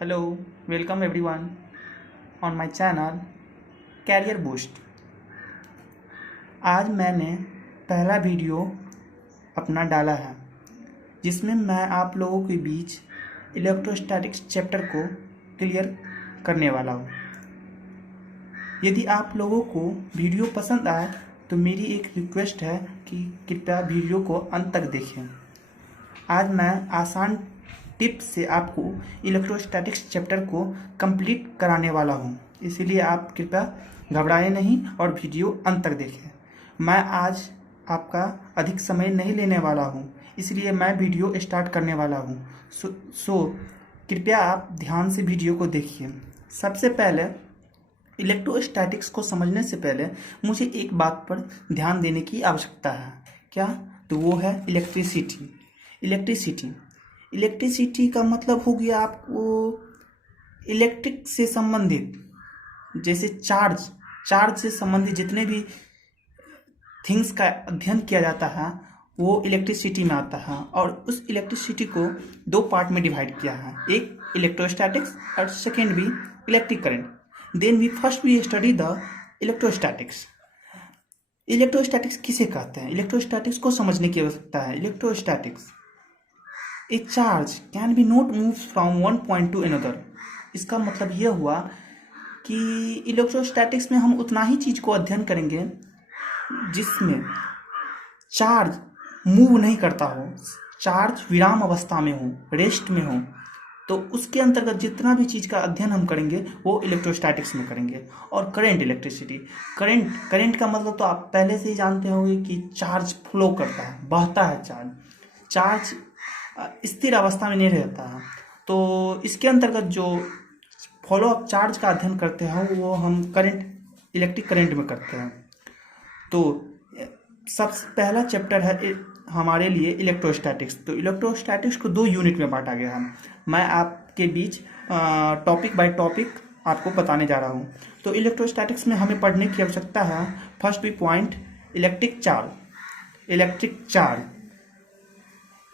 Hello, welcome everyone on my channel career boost. आज मैंने पहला वीडियो अपना डाला है जिसमें मैं आप लोगों के बीच इलेक्ट्रोस्टैटिक्स चैप्टर को क्लियर करने वाला हूँ। यदि आप लोगों को वीडियो पसंद आए तो मेरी एक रिक्वेस्ट है कि कृपया वीडियो को अंत तक देखें। आज मैं आसान टिप्स से आपको इलेक्ट्रोस्टैटिक्स चैप्टर को कंप्लीट कराने वाला हूँ, इसीलिए आप कृपया घबराएं नहीं और वीडियो अंत तक देखें। मैं आज आपका अधिक समय नहीं लेने वाला हूँ, इसलिए मैं वीडियो स्टार्ट करने वाला हूँ। सो कृपया आप ध्यान से वीडियो को देखिए। सबसे पहले इलेक्ट्रोस्टैटिक्स को समझने से पहले मुझे एक बात पर ध्यान देने की आवश्यकता है। क्या? तो वो है इलेक्ट्रिसिटी। इलेक्ट्रिसिटी का मतलब हो गया आपको इलेक्ट्रिक से संबंधित, जैसे चार्ज से संबंधित जितने भी थिंग्स का अध्ययन किया जाता है वो इलेक्ट्रिसिटी में आता है। और उस इलेक्ट्रिसिटी को दो पार्ट में डिवाइड किया है, एक इलेक्ट्रोस्टैटिक्स और सेकेंड भी electric current. Then we study the electrostatics. Electrostatics किसे कहते हैं? इलेक्ट्रोस्टैटिक्स को समझने की आवश्यकता है। Electrostatics, a charge can be not move from one point to another. इसका मतलब यह हुआ कि इलेक्ट्रोस्टैटिक्स में हम उतना ही चीज को अध्ययन करेंगे जिसमें चार्ज मूव नहीं करता हो, चार्ज विराम अवस्था में हो, रेस्ट में हो। तो उसके अंतर्गत जितना भी चीज का अध्ययन हम करेंगे वो इलेक्ट्रोस्टैटिक्स में करेंगे। और करंट, इलेक्ट्रिसिटी, करंट का मतलब तो आप पहले से ही जानते होंगे कि चार्ज फ्लो करता है, बहता है। चार्ज स्थिर अवस्था में नहीं रहता है। तो इसके अंतर्गत जो फॉलो अप चार्ज का अध्ययन करते हैं वो हम इलेक्ट्रिक करंट में करते हैं। तो सबसे पहला चैप्टर है हमारे लिए इलेक्ट्रोस्टैटिक्स। तो इलेक्ट्रोस्टैटिक्स को दो यूनिट में बांटा गया है। मैं आपके बीच टॉपिक बाय टॉपिक आपको बताने जा रहा हूँ। तो इलेक्ट्रोस्टैटिक्स में हमें पढ़ने की आवश्यकता है फर्स्ट भी point electric charge.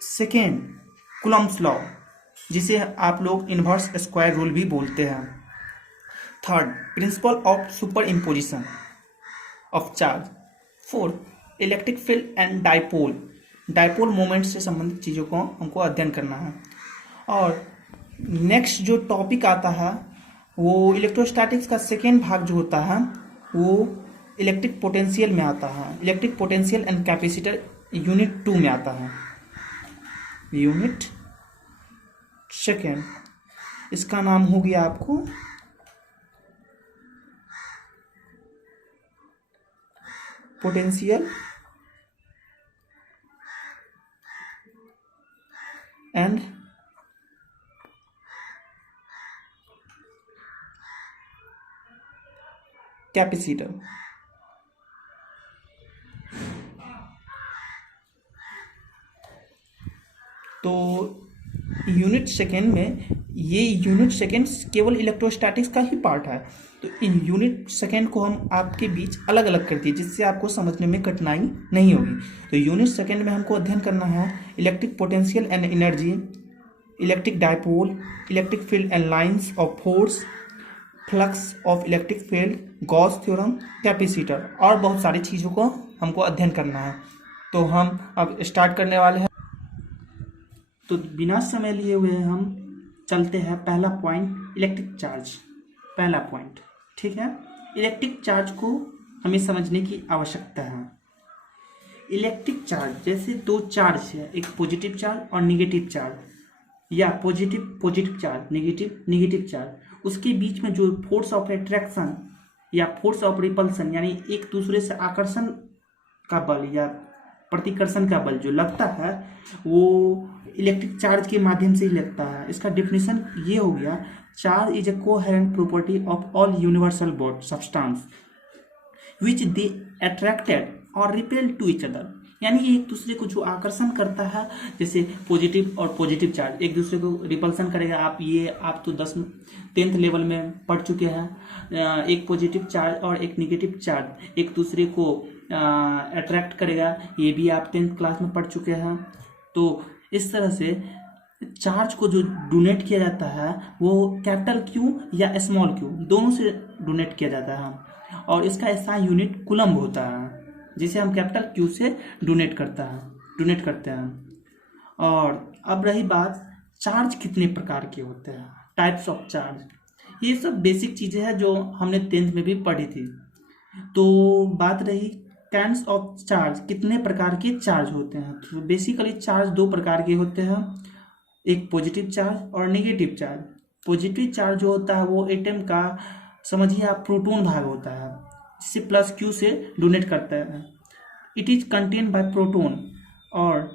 Second Coulomb's law, जिसे आप लोग इनवर्स स्क्वायर रूल भी बोलते हैं। Third principle of super imposition of charge. Fourth electric field and dipole moment से संबंधित चीज़ों को हमको अध्ययन करना है। और नेक्स्ट जो टॉपिक आता है वो इलेक्ट्रोस्टैटिक्स का सेकेंड भाग जो होता है वो इलेक्ट्रिक पोटेंशियल में आता है। Electric potential and capacitor unit 2 में आता है। यूनिट सेकेंड, इसका नाम हो गया आपको पोटेंशियल एंड कैपेसिटर। तो यूनिट सेकेंड में ये यूनिट सेकेंड केवल इलेक्ट्रोस्टैटिक्स का ही पार्ट है। तो इन यूनिट सेकेंड को हम आपके बीच अलग अलग कर दिए जिससे आपको समझने में कठिनाई नहीं होगी। तो यूनिट सेकेंड में हमको अध्ययन करना है electric potential and energy, electric dipole, electric field and lines of force, flux of electric field, Gauss theorem, capacitor और बहुत सारी चीज़ों को हमको अध्ययन करना है। तो हम अब स्टार्ट करने वाले हैं। तो बिना समय लिए हुए हम चलते हैं। पहला पॉइंट इलेक्ट्रिक चार्ज। पहला पॉइंट, ठीक है। इलेक्ट्रिक चार्ज को हमें समझने की आवश्यकता है। इलेक्ट्रिक चार्ज जैसे दो चार्ज है, एक पॉजिटिव चार्ज और निगेटिव चार्ज, या पॉजिटिव चार्ज, निगेटिव चार्ज। उसके बीच में जो फोर्स ऑफ अट्रैक्शन या फोर्स ऑफ रिपल्सन यानी एक दूसरे से आकर्षण का बल या प्रतिकर्षण का बल जो लगता है वो इलेक्ट्रिक चार्ज के माध्यम से ही लगता है। इसका डेफिनेशन ये हो गया, charge is A coherent property of all universal body substance which they attracted और रिपेल टू ईच अदर। यानी कि एक दूसरे को जो आकर्षण करता है, जैसे पॉजिटिव और पॉजिटिव चार्ज एक दूसरे को रिपल्सन करेगा। आप तो 10th लेवल में पढ़ चुके हैं। एक पॉजिटिव चार्ज और एक निगेटिव चार्ज एक दूसरे को अट्रैक्ट करेगा, ये भी आप 10th क्लास में पढ़ चुके हैं। तो इस तरह से चार्ज को जो डोनेट किया जाता है वो कैपिटल क्यू या स्मॉल क्यू दोनों से डोनेट किया जाता है, और इसका ऐसा यूनिट कूलम्ब होता है जिसे हम कैपिटल क्यू से डोनेट करते हैं। और अब रही बात चार्ज कितने प्रकार के होते हैं, टाइप्स ऑफ चार्ज। ये सब बेसिक चीज़ें हैं जो हमने 10th में भी पढ़ी थी। तो बात रही काइंड्स ऑफ चार्ज, कितने प्रकार के चार्ज होते हैं। तो बेसिकली चार्ज दो प्रकार के होते हैं, एक पॉजिटिव चार्ज और नेगेटिव चार्ज। पॉजिटिव चार्ज जो होता है वो एटम का समझिए आप प्रोटॉन भाग होता है जिसे प्लस क्यू से डोनेट करता है। It is contain by proton. और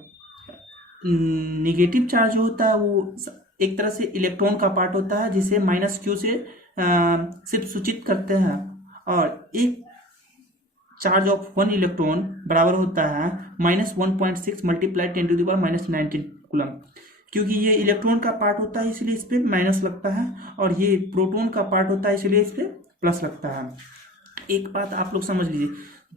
निगेटिव चार्ज जो होता है वो एक तरह से इलेक्ट्रॉन का पार्ट होता है जिसे माइनस क्यू से सिर्फ सूचित करते हैं। और एक चार्ज ऑफ 1 इलेक्ट्रॉन बराबर होता है -1.6 मल्टीप्लाई 10⁻⁻19 कूलम। क्योंकि ये इलेक्ट्रॉन का पार्ट होता है इसलिए इस पर माइनस लगता है, और ये प्रोटॉन का पार्ट होता है इसलिए इस पर प्लस लगता है। एक बात आप लोग समझ लीजिए,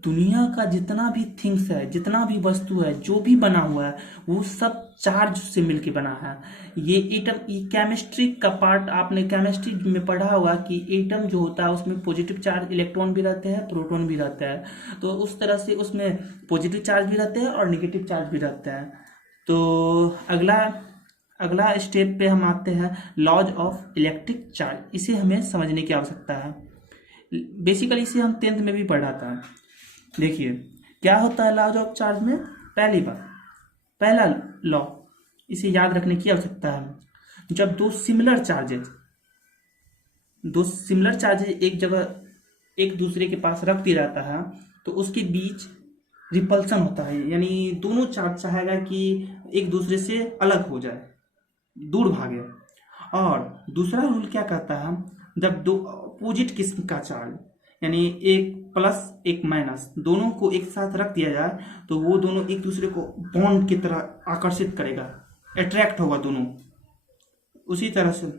दुनिया का जितना भी थिंग्स है, जितना भी वस्तु है, जो भी बना हुआ है वो सब चार्ज से मिलके बना है। ये एटम, ये केमिस्ट्री का पार्ट आपने केमिस्ट्री में पढ़ा होगा कि एटम जो होता है उसमें पॉजिटिव चार्ज इलेक्ट्रॉन भी रहते हैं, प्रोटॉन भी रहता है। तो उस तरह से उसमें पॉजिटिव चार्ज भी रहते हैं और निगेटिव चार्ज भी रहते हैं। तो अगला स्टेप पे हम आते हैं लॉज ऑफ इलेक्ट्रिक चार्ज। इसे हमें समझने की आवश्यकता है। बेसिकली इसे हम 10th में भी पढ़ा था। देखिए क्या होता है लॉज ऑफ चार्ज में। पहला लॉ, इसे याद रखने की आवश्यकता है। जब दो सिमिलर चार्जेज एक जगह एक दूसरे के पास रख दिया जाता है तो उसके बीच रिपल्सन होता है, यानी दोनों चार्ज चाहेगा कि एक दूसरे से अलग हो जाए, दूर भागे। और दूसरा रूल क्या कहता है, जब दो अपोजिट किस्म का चार्ज यानी एक प्लस एक माइनस दोनों को एक साथ रख दिया जाए तो वो दोनों एक दूसरे को बॉन्ड की तरह आकर्षित करेगा, अट्रैक्ट होगा दोनों। उसी तरह से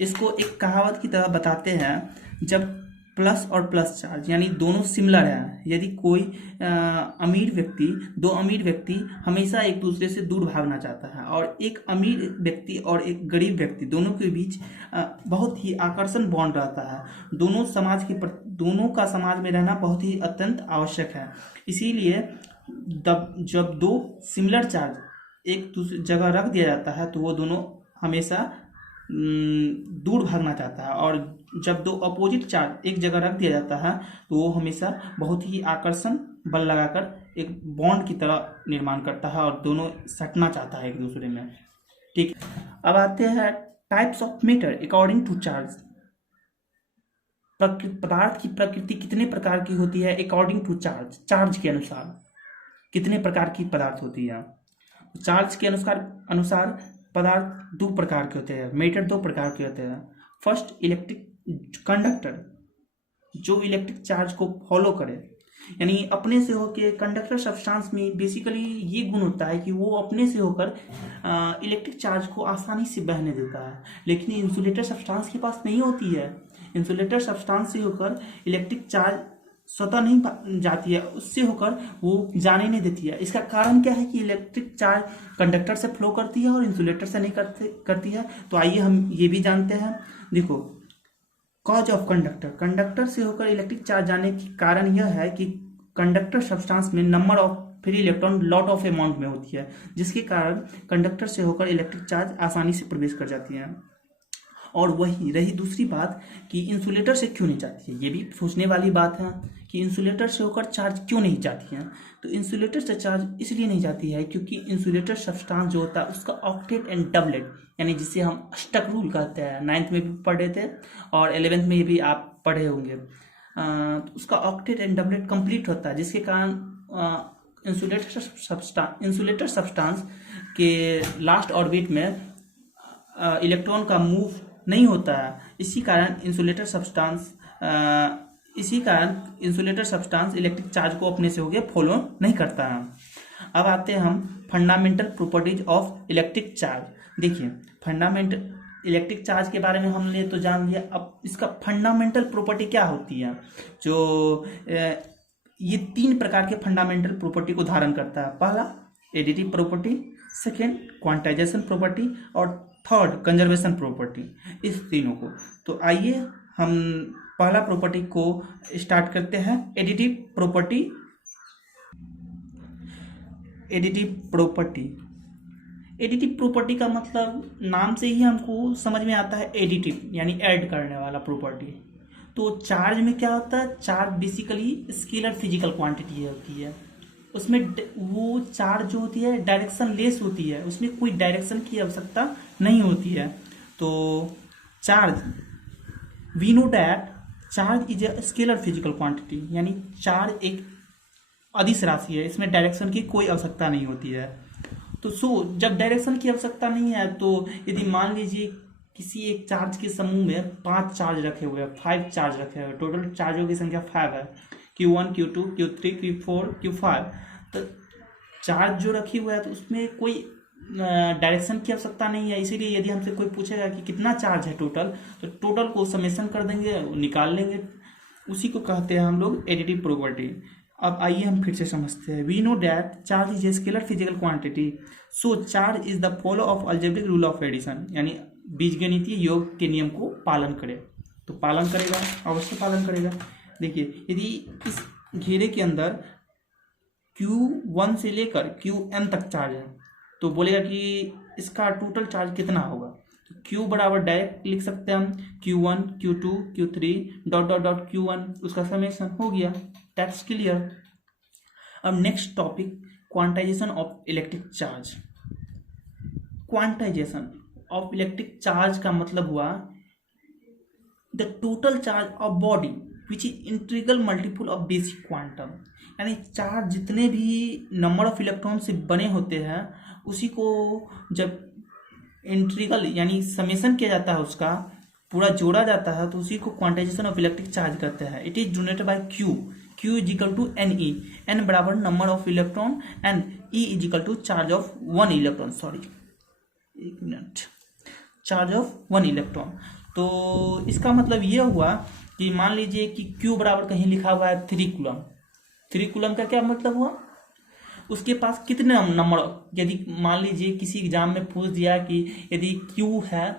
इसको एक कहावत की तरह बताते हैं, जब प्लस और प्लस चार्ज यानी दोनों सिमिलर हैं, यदि कोई दो अमीर व्यक्ति हमेशा एक दूसरे से दूर भागना चाहता है और एक अमीर व्यक्ति और एक गरीब व्यक्ति दोनों के बीच बहुत ही आकर्षण बॉन्ड रहता है, दोनों का समाज में रहना बहुत ही अत्यंत आवश्यक है। इसीलिए जब दो सिमिलर चार्ज एक दूसरी जगह रख दिया जाता है तो वो दोनों हमेशा दूर भागना चाहता है, और जब दो अपोजिट चार्ज एक जगह रख दिया जाता है तो वो हमेशा बहुत ही आकर्षण बल लगाकर एक बॉन्ड की तरह निर्माण करता है और दोनों सटना चाहता है एक दूसरे में। ठीक, अब आते हैं types of matter according to charge. पदार्थ की प्रकृति कितने प्रकार की होती है अकॉर्डिंग टू चार्ज, चार्ज के अनुसार कितने प्रकार की पदार्थ होती है। चार्ज के अनुसार पदार्थ दो प्रकार के होते हैं, मैटर दो प्रकार के होते हैं। फर्स्ट इलेक्ट्रिक कंडक्टर, जो इलेक्ट्रिक चार्ज को फॉलो करे, यानी अपने से होकर कंडक्टर सब्सटेंस में बेसिकली ये गुण होता है कि वो अपने से होकर इलेक्ट्रिक चार्ज को आसानी से बहने देता है, लेकिन इंसुलेटर सब्सटेंस के पास नहीं होती है। इंसुलेटर सब्सटेंस से होकर इलेक्ट्रिक चार्ज स्वतः नहीं जाती है, उससे होकर वो जाने नहीं देती है। इसका कारण क्या है कि इलेक्ट्रिक चार्ज कंडक्टर से फ्लो करती है और इंसुलेटर से नहीं करती है। तो आइए हम ये भी जानते हैं। देखो, कॉज ऑफ कंडक्टर से होकर इलेक्ट्रिक चार्ज जाने की कारण यह है कि कंडक्टर सब्सटेंस में number of free electron lot of amount में होती है, जिसके कारण कंडक्टर से होकर इलेक्ट्रिक चार्ज आसानी से प्रवेश कर जाती है। और वही रही दूसरी बात कि इंसुलेटर से क्यों नहीं जाती है, ये भी सोचने वाली बात है कि इंसुलेटर से होकर चार्ज क्यों नहीं जाती है। तो इंसुलेटर से चार्ज इसलिए नहीं जाती है क्योंकि इंसुलेटर सब्सटेंस जो होता है उसका ऑक्टेट एंड डबलेट, यानी जिसे हम अष्टक रूल कहते हैं, 9th में भी पढ़े थे और 11th में भी आप पढ़े होंगे। तो उसका ऑक्टेट एंड डबलेट कंप्लीट होता है, जिसके कारण इंसुलेटर सब्सटेंस के लास्ट ऑर्बिट में इलेक्ट्रॉन का मूव नहीं होता है। इसी कारण इंसुलेटर सब्सटेंस इलेक्ट्रिक चार्ज को अपने से होकर फॉलो नहीं करता है। अब आते हैं हम fundamental properties of electric charge. देखिए, फंडामेंटल इलेक्ट्रिक चार्ज के बारे में हमने तो जान लिया, अब इसका फंडामेंटल प्रॉपर्टी क्या होती है। जो ये 3 प्रकार के फंडामेंटल प्रॉपर्टी को धारण करता है। पहला additive property, second quantization property और थर्ड कंजर्वेशन प्रॉपर्टी, इस तीनों को। तो आइए हम पहला प्रॉपर्टी को स्टार्ट करते हैं, additive property. Additive property, additive property का मतलब नाम से ही हमको समझ में आता है, एडिटिव यानी ऐड करने वाला प्रॉपर्टी। तो चार्ज में क्या होता है, charge basically scalar physical quantity होती है, उसमें वो चार्ज जो होती है डायरेक्शन लेस होती है, उसमें कोई डायरेक्शन की आवश्यकता नहीं होती है। तो charge, we know that charge is a scalar physical quantity, यानी चार्ज एक अदिश राशि है, इसमें डायरेक्शन की कोई आवश्यकता नहीं होती है। तो जब डायरेक्शन की आवश्यकता नहीं है, तो यदि मान लीजिए किसी एक चार्ज के समूह में 5 चार्ज रखे हुए हैं, 5 चार्ज रखे हुए हैं, टोटल चार्जों की संख्या 5 है, Q1 Q2 Q3 Q4 Q5। तो चार्ज जो रखी हुआ है तो उसमें कोई डायरेक्शन की आवश्यकता नहीं है, इसीलिए यदि हमसे कोई पूछेगा कि कितना चार्ज है टोटल, तो टोटल को समेशन कर देंगे, निकाल लेंगे, उसी को कहते हैं हम लोग एडिटिव प्रॉपर्टी। अब आइए हम फिर से समझते हैं। We know that charge is a scalar physical quantity, so charge is the follow of algebraic rule of addition, यानी बीजगणितीय योग के नियम को पालन करे। तो पालन करेगा, अवश्य पालन करेगा। देखिए, यदि इस घेरे के अंदर Q1 से लेकर Qn तक चार्ज है, तो बोलेगा कि इसका टोटल चार्ज कितना होगा। तो Q बराबर डायरेक्ट लिख सकते हैं हम, Q1 Q2 Q3 dot dot dot Q1, उसका समेशन हो गया। That's clear. अब next topic, quantization of electric charge. Quantization of electric charge का मतलब हुआ the total charge of body which is integral multiple of basic quantum, यानी charge जितने भी नंबर ऑफ इलेक्ट्रॉन से बने होते हैं, उसी को जब इंटीग्रल यानी समेशन किया जाता है, उसका पूरा जोड़ा जाता है, तो उसी को क्वांटाइजेशन ऑफ इलेक्ट्रिक चार्ज कहते हैं। It is denoted by Q is equal to NE, N बराबर number of electron and E is equal to charge of 1 electron, sorry एक मिनट, चार्ज ऑफ 1 इलेक्ट्रॉन। तो इसका मतलब ये हुआ कि मान लीजिए कि Q बराबर कहीं लिखा हुआ है 3 कूलम। 3 कूलम का क्या मतलब हुआ, उसके पास कितने नंबर, यदि मान लीजिए किसी एग्जाम में पूछ दिया कि यदि Q है,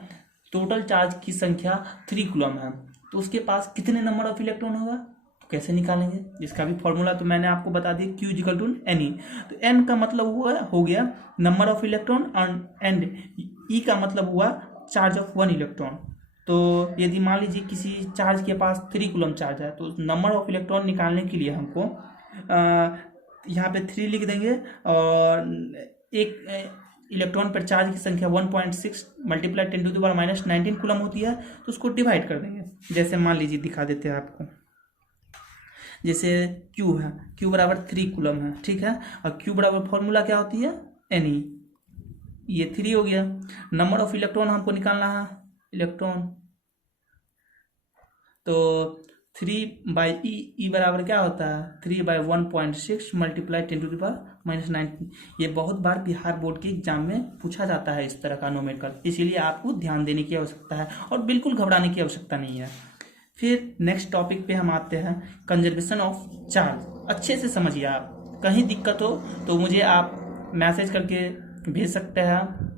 टोटल चार्ज की संख्या 3 कूलम है, तो उसके पास कितने नंबर ऑफ इलेक्ट्रॉन होगा, तो कैसे निकालेंगे। इसका भी फॉर्मूला तो मैंने आपको बता दिया, Q इक्वल टू NE। तो N का मतलब हुआ हो गया number of electron and E का मतलब हुआ चार्ज ऑफ 1 इलेक्ट्रॉन। तो यदि मान लीजिए किसी चार्ज के पास 3 कूलम चार्ज है, तो नंबर ऑफ इलेक्ट्रॉन निकालने के लिए हमको यहाँ पे 3 लिख देंगे, और एक इलेक्ट्रॉन पर चार्ज की संख्या 1.6 मल्टीप्लाई 10⁻⁻19 कूलम होती है, तो उसको डिवाइड कर देंगे। जैसे मान लीजिए दिखा देते हैं आपको, जैसे Q है, Q बराबर 3 कूलम है, ठीक है, और Q बराबर फॉर्मूला क्या होती है, NE, ये 3 हो गया। नंबर ऑफ इलेक्ट्रॉन हमको निकालना है, इलेक्ट्रॉन, तो 3/E, E बराबर क्या होता है, 3/1.6 मल्टीप्लाई 10⁻⁻19। ये बहुत बार बिहार बोर्ड के एग्जाम में पूछा जाता है इस तरह का नोमेनक्लेचर, इसीलिए आपको ध्यान देने की आवश्यकता है और बिल्कुल घबराने की आवश्यकता नहीं है। फिर नेक्स्ट टॉपिक पे हम आते हैं, कंजर्वेशन ऑफ चार्ज। अच्छे से समझिए, आप कहीं दिक्कत हो तो मुझे आप मैसेज करके भेज सकते हैं।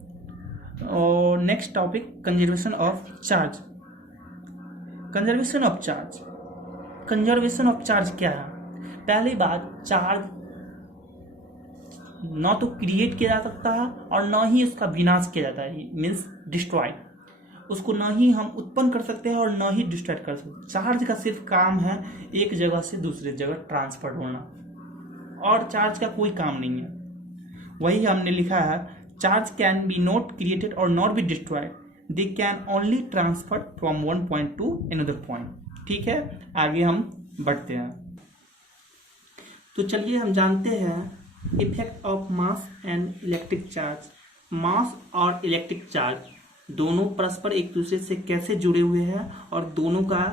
और next topic, conservation of charge. Conservation of charge, conservation of charge क्या है। पहली बात, चार्ज न तो क्रिएट किया जा सकता है और न ही उसका विनाश किया जाता है, मीन्स डिस्ट्रॉय। उसको न ही हम उत्पन्न कर सकते हैं और न ही डिस्ट्रॉय कर सकते हैं। चार्ज का सिर्फ काम है एक जगह से दूसरी जगह ट्रांसफर होना, और चार्ज का कोई काम नहीं है। वही हमने लिखा है, charge can be not created और not be destroyed, they can only transfer from one point to another point. ठीक है, आगे हम बढ़ते हैं। तो चलिए हम जानते हैं effect of mass and electric charge. Mass और इलेक्ट्रिक चार्ज दोनों परस्पर एक दूसरे से कैसे जुड़े हुए हैं और दोनों का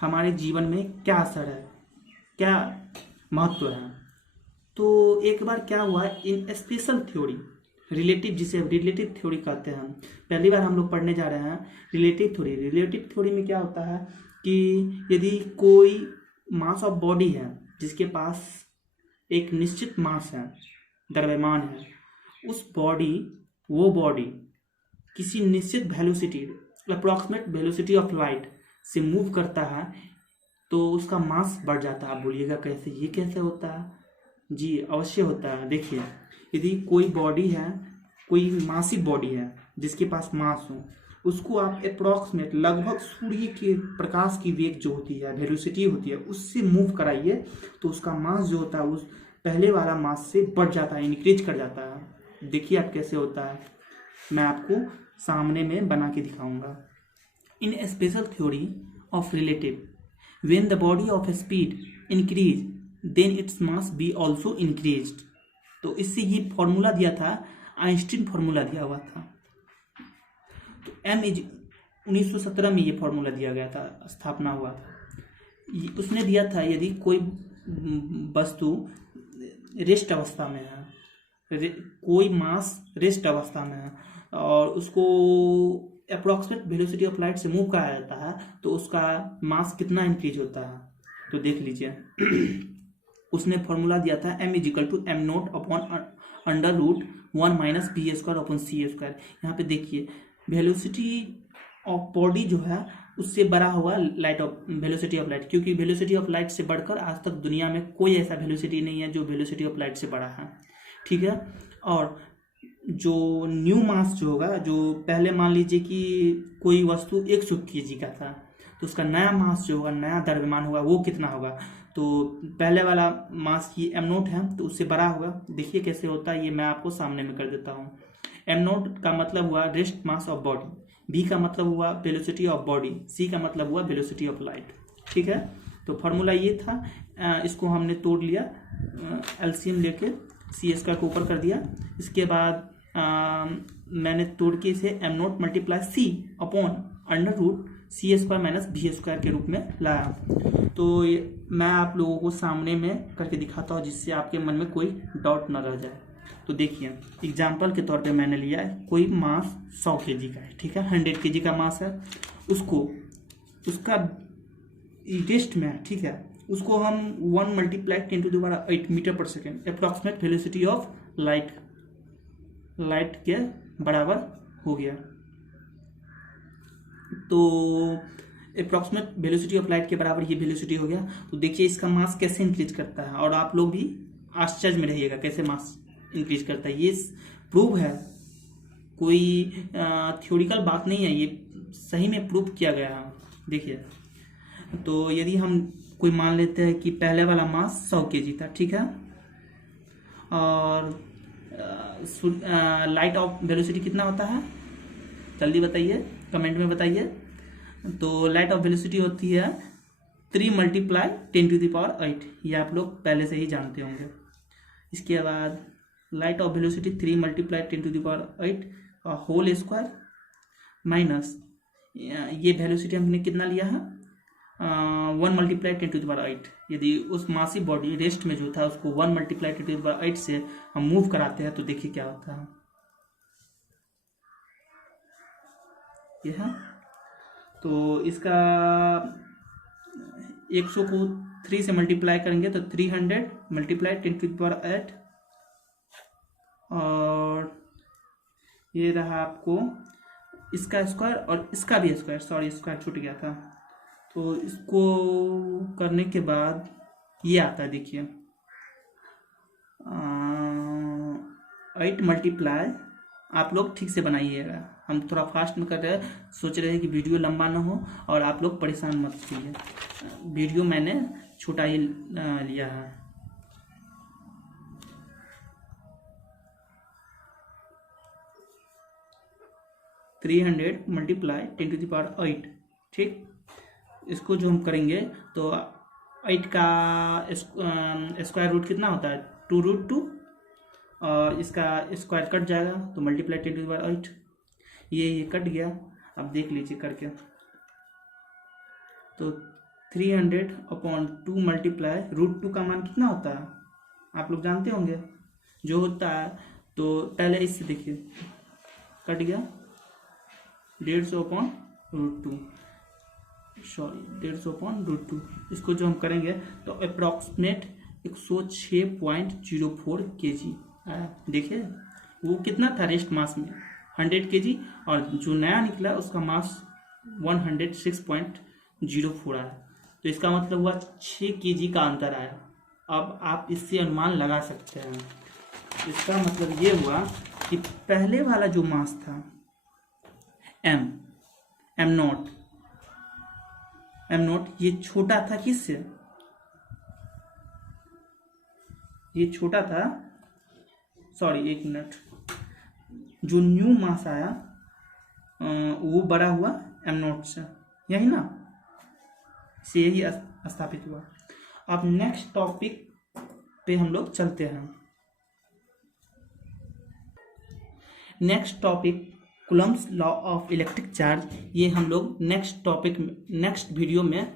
हमारे जीवन में क्या असर है, क्या महत्व है। तो एक बार क्या हुआ, इन स्पेशल थ्योरी, रिलेटिव, जिसे रिलेटिव थ्योरी कहते हैं, पहली बार हम लोग पढ़ने जा रहे हैं रिलेटिव थ्योरी। रिलेटिव थ्योरी में क्या होता है कि यदि कोई मास ऑफ बॉडी है जिसके पास एक निश्चित मास है, द्रव्यमान है, वो बॉडी किसी निश्चित velocity, approximate velocity of light से मूव करता है तो उसका मास बढ़ जाता है। बोलिएगा कैसे, ये कैसे होता है? जी अवश्य होता है। देखिए, यदि कोई बॉडी है, कोई मासिव बॉडी है जिसके पास मास हो, उसको आप अप्रॉक्सीमेट लगभग सूर्य के प्रकाश की वेग जो होती है, वेलोसिटी होती है, उससे मूव कराइए तो उसका मास जो होता है उस पहले वाला मास से बढ़ जाता है, इंक्रीज कर जाता है। देखिए आप कैसे होता है, मैं आपको सामने में बना के दिखाऊंगा। In special theory of relative, when the body of speed increase then its mass be also increased। तो इससे ये फॉर्मूला दिया था, आइंस्टीन फॉर्मूला दिया हुआ था। तो m इज 1917 में ये फॉर्मूला दिया गया था, स्थापना हुआ था। उसने दिया था यदि कोई वस्तु रेस्ट अवस्था में है, कोई मास रेस्ट अवस्था में है और उसको अप्रॉक्सीमेट वेलोसिटी ऑफ लाइट से मूव कराया जाता है तो उसका मास कितना इंक्रीज होता है। तो देख लीजिए उसने फॉर्मूला दिया था m is equal to m naught upon under root 1 minus b square upon c square. यहाँ पे देखिए वेलोसिटी ऑफ बॉडी जो है उससे बड़ा हुआ light of velocity of light, क्योंकि वेलोसिटी ऑफ लाइट से बढ़कर आज तक दुनिया में कोई ऐसा वेलोसिटी नहीं है जो वेलोसिटी ऑफ लाइट से बड़ा है। ठीक है, और जो न्यू मास जो होगा, जो पहले मान लीजिए कि कोई वस्तु 100 kg का था तो उसका नया मास जो होगा, नया द्रव्यमान होगा वो कितना होगा। तो पहले वाला मास ये एम नोट है तो उससे बड़ा होगा। देखिए कैसे होता है, ये मैं आपको सामने में कर देता हूँ। एम नोट का मतलब हुआ rest mass of body, b का मतलब हुआ वेलोसिटी ऑफ बॉडी, सी का मतलब हुआ वेलोसिटी ऑफ लाइट। ठीक है, तो फॉर्मूला ये था, इसको हमने तोड़ लिया, एलसीएम लेके सी स्क्वायर को ऊपर कर दिया। इसके बाद मैंने तोड़ के इसे M note multiply C upon under root सी स्क्वायर माइनस बी स्क्वायर के रूप में लाया। तो मैं आप लोगों को सामने में करके दिखाता हूँ जिससे आपके मन में कोई डाउट न रह जाए। तो देखिए एग्जाम्पल के तौर पे मैंने लिया है, कोई मास 100 kg का है, ठीक है, 100 kg का मास है, उसको उसका रेस्ट में, ठीक है, उसको हम 1 मल्टीप्लाई 10⁸ मीटर पर second approximate velocity of light के बराबर हो गया। तो अप्रॉक्सीमेट वेलोसिटी ऑफ लाइट के बराबर ये वेलोसिटी हो गया। तो देखिए इसका मास कैसे इंक्रीज करता है, और आप लोग भी आश्चर्य में रहिएगा कैसे मास इंक्रीज करता है। ये प्रूव है, कोई थ्योरिकल बात नहीं है, ये सही में प्रूव किया गया है। देखिए, तो यदि हम कोई मान लेते हैं कि पहले वाला मास 100 kg था, ठीक है, और लाइट ऑफ वेलोसिटी कितना होता है, जल्दी बताइए, कमेंट में बताइए। तो लाइट ऑफ वेलोसिटी होती है 3 मल्टीप्लाई 10⁸, ये आप लोग पहले से ही जानते होंगे। इसके बाद light of velocity 3 multiply 10⁸ whole square minus ये वेलोसिटी हमने कितना लिया है 1 मल्टीप्लाई 10⁸। यदि उस मासिव बॉडी रेस्ट में जो था उसको 1 मल्टीप्लाई 10⁸ से हम मूव कराते हैं तो देखिए क्या होता है। यह है, तो इसका 100 को 3 से मल्टीप्लाई करेंगे तो 300 मल्टीप्लाई 10⁸, और ये रहा आपको इसका स्क्वायर और इसका भी स्क्वायर, सॉरी स्क्वायर छूट गया था। तो इसको करने के बाद ये आता है, देखिए 8 मल्टीप्लाई, आप लोग ठीक से बनाइएगा, हम थोड़ा फास्ट में कर रहे हैं, सोच रहे हैं कि वीडियो लंबा ना हो और आप लोग परेशान मत कीजिए, वीडियो मैंने छोटा ही लिया है। मल्टीप्लाई 10⁸, ठीक, इसको जो हम करेंगे तो 8 का स्क्वायर रूट कितना होता है 2√2, और इसका स्क्वायर कट जाएगा तो मल्टीप्लाई 10⁸, ये कट गया। अब देख लीजिए करके, तो 300/2 मल्टीप्लाई √2 का मान कितना होता है आप लोग जानते होंगे जो होता है। तो पहले इससे देखिए कट गया 150/√2, सॉरी 150/√2, इसको जो हम करेंगे तो अप्रॉक्सीमेट 106.04 kg आया। देखिए वो कितना था रेस्ट मास में 100 kg, और जो नया निकला उसका मास 106.04 है। तो इसका मतलब हुआ 6 kg का अंतर आया। अब आप इससे अनुमान लगा सकते हैं। इसका मतलब ये हुआ कि पहले वाला जो मास था एम नोट ये छोटा था किससे, ये छोटा था, सॉरी एक मिनट, जो न्यू मास आया वो बड़ा हुआ एम नोट से, यही ना, से यही स्थापित हुआ। अब नेक्स्ट टॉपिक पे हम लोग चलते हैं। Next topic Coulomb's law of electric charge, ये हम लोग नेक्स्ट वीडियो में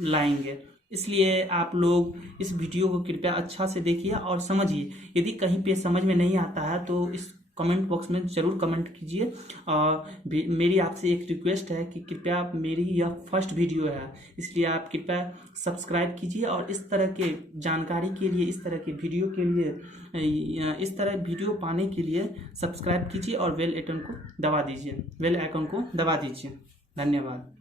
लाएंगे। इसलिए आप लोग इस वीडियो को कृपया अच्छा से देखिए और समझिए। यदि कहीं पे समझ में नहीं आता है तो इस कमेंट बॉक्स में ज़रूर कमेंट कीजिए। और मेरी आपसे एक रिक्वेस्ट है कि कृपया, मेरी यह फर्स्ट वीडियो है, इसलिए आप कृपया सब्सक्राइब कीजिए और इस तरह के जानकारी के लिए, इस तरह के वीडियो के लिए, इस तरह वीडियो पाने के लिए सब्सक्राइब कीजिए और बेल आइकन को दबा दीजिए। धन्यवाद।